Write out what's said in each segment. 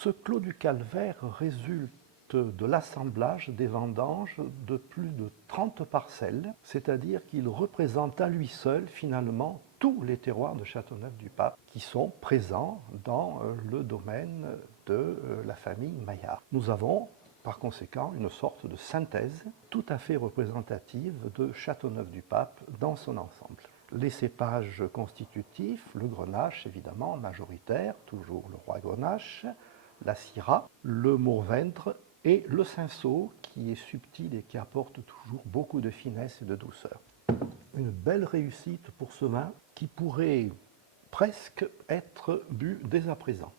Ce clos du Calvaire résulte de l'assemblage des vendanges de plus de 30 parcelles, c'est-à-dire qu'il représente à lui seul finalement tous les terroirs de Châteauneuf-du-Pape qui sont présents dans le domaine de la famille Maillard. Nous avons par conséquent une sorte de synthèse tout à fait représentative de Châteauneuf-du-Pape dans son ensemble. Les cépages constitutifs, le grenache évidemment majoritaire, toujours le roi grenache, la syrah, le mourvèdre et le cinsault qui est subtil et qui apporte toujours beaucoup de finesse et de douceur. Une belle réussite pour ce vin qui pourrait presque être bu dès à présent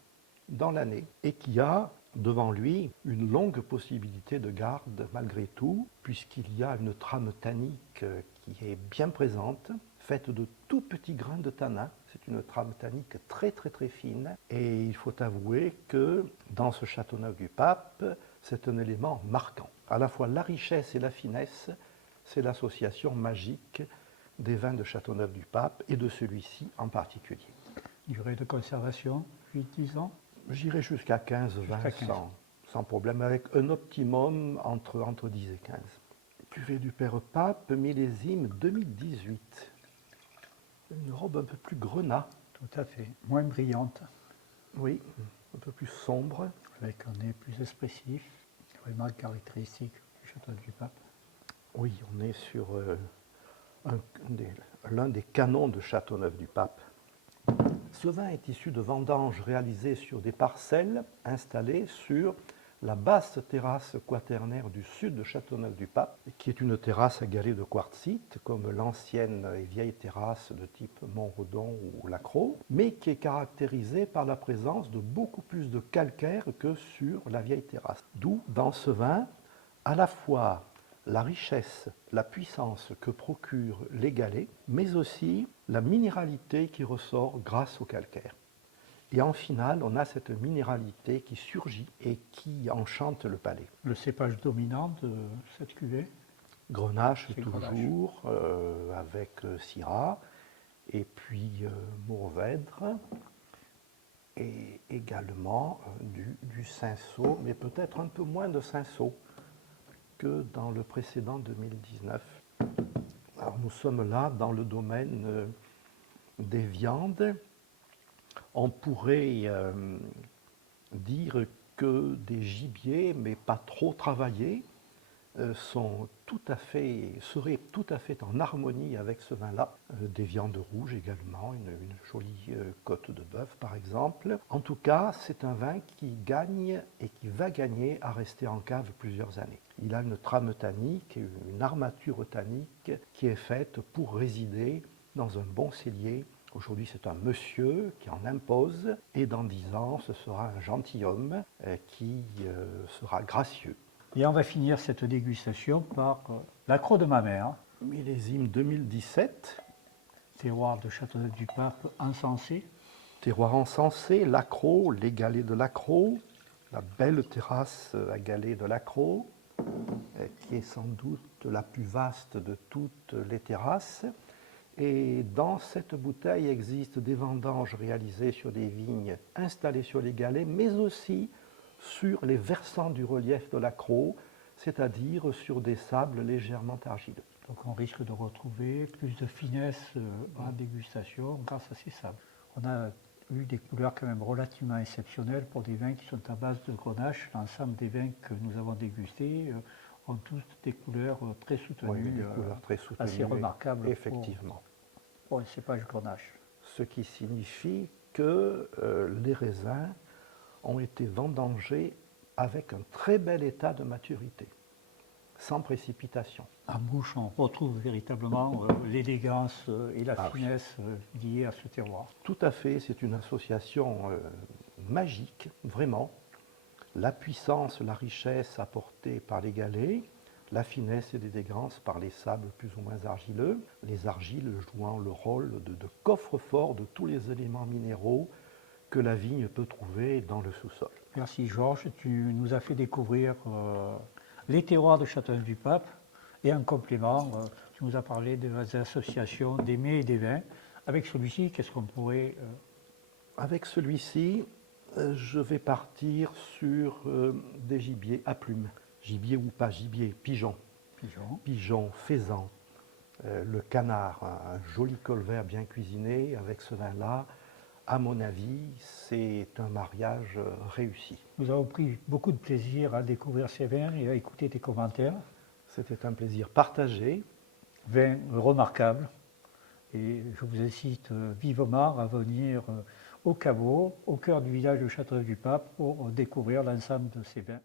dans l'année et qui a devant lui une longue possibilité de garde malgré tout, puisqu'il y a une trame tannique qui est bien présente, faite de tout petits grains de tanin. C'est une trame tannique très fine, et il faut avouer que dans ce Châteauneuf-du-Pape, c'est un élément marquant. À la fois la richesse et la finesse, c'est l'association magique des vins de Châteauneuf-du-Pape et de celui-ci en particulier. Durée de conservation, 8-10 ans? J'irai jusqu'à 15-20 sans problème, avec un optimum entre 10 et 15. Cuvée du Père Pape, millésime 2018. Une robe un peu plus grenat. Tout à fait, moins brillante. Oui, un peu plus sombre. Avec un nez plus expressif, vraiment caractéristique du Châteauneuf-du-Pape. Oui, on est sur l'un des canons de Châteauneuf-du-Pape. Ce vin est issu de vendanges réalisées sur des parcelles installées sur la basse terrasse quaternaire du sud de Châteauneuf-du-Pape, qui est une terrasse à galets de quartzite, comme l'ancienne et vieille terrasse de type Montredon ou Lacros, mais qui est caractérisée par la présence de beaucoup plus de calcaire que sur la vieille terrasse. D'où, dans ce vin, à la fois la richesse, la puissance que procurent les galets, mais aussi la minéralité qui ressort grâce au calcaire. Et en finale, on a cette minéralité qui surgit et qui enchante le palais. Le cépage dominant de cette cuvée? Grenache toujours, avec syrah, et puis mourvèdre, et également du cinsault, mais peut-être un peu moins de cinsault que dans le précédent 2019. Alors nous sommes là dans le domaine des viandes. On pourrait dire que des gibiers, mais pas trop travaillés, seraient tout à fait en harmonie avec ce vin-là. Des viandes rouges également, une jolie côte de bœuf par exemple. En tout cas, c'est un vin qui gagne et qui va gagner à rester en cave plusieurs années. Il a une trame tannique, une armature tannique qui est faite pour résider dans un bon cellier. Aujourd'hui, c'est un monsieur qui en impose, et dans 10 ans, ce sera un gentilhomme qui sera gracieux. Et on va finir cette dégustation par l'accro de ma mère. Millésime 2017. Terroir de Châteauneuf-du-Pape encensé. Terroir encensé, l'accro, les galets de l'accro, la belle terrasse à galets de l'accro, qui est sans doute la plus vaste de toutes les terrasses. Et dans cette bouteille existent des vendanges réalisées sur des vignes installées sur les galets, mais aussi sur les versants du relief de l'accro, c'est-à-dire sur des sables légèrement argileux. Donc on risque de retrouver plus de finesse en dégustation grâce à ces sables. On a eu des couleurs quand même relativement exceptionnelles pour des vins qui sont à base de grenache. L'ensemble des vins que nous avons dégustés ont tous des couleurs très soutenues, oui, des couleurs très soutenues, assez remarquables effectivement. Pour un cépage grenache. Ce qui signifie que les raisins ont été vendangés avec un très bel état de maturité, sans précipitation. En bouche, on retrouve véritablement l'élégance et la finesse liées à ce terroir. Tout à fait, c'est une association magique, vraiment. La puissance, la richesse apportée par les galets, la finesse et l'élégance par les sables plus ou moins argileux, les argiles jouant le rôle de coffre-fort de tous les éléments minéraux que la vigne peut trouver dans le sous-sol. Merci Georges, tu nous as fait découvrir les terroirs de Châteauneuf-du-Pape et en complément, tu nous as parlé des associations des mets et des vins. Avec celui-ci, qu'est-ce qu'on pourrait... Avec celui-ci, Je vais partir sur des gibiers à plumes. Gibier ou pas gibier, pigeon. Pigeon. Pigeon, faisan, le canard, un joli colvert bien cuisiné avec ce vin-là. À mon avis, c'est un mariage réussi. Nous avons pris beaucoup de plaisir à découvrir ces vins et à écouter tes commentaires. C'était un plaisir partagé. Vin remarquable. Et je vous incite vivement à venir au caveau, au cœur du village de Châteauneuf-du-Pape, pour découvrir l'ensemble de ces vins.